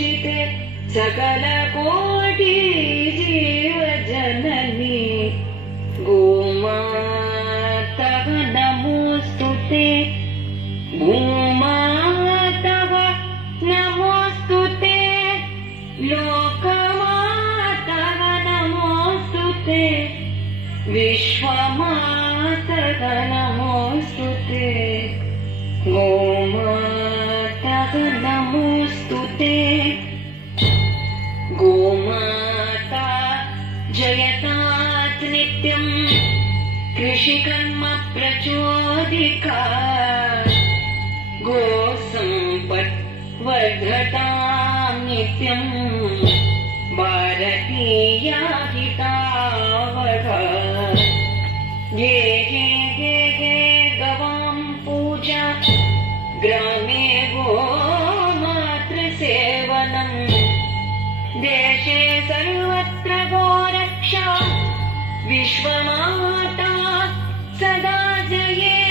पूजिते सकलकोटि जीवजननी गोमातः नमोऽस्तुते गोमातः नमोऽस्तुते लोकमातः नमोऽस्तुते विश्वमातः नमोऽस्तुते गोमातः नमोऽस्तुते गोमाता जयतात् नित्यं कृषिकर्म प्रचोदिका गोसम्पत् वर्धतां नित्यं भारतीया हितावहा गे गे गे गे गवां पूजा ग्रामे गोमातृसेवनम् देशे सर्वत्र गोरक्षा विश्वमाता सदा जयेत्।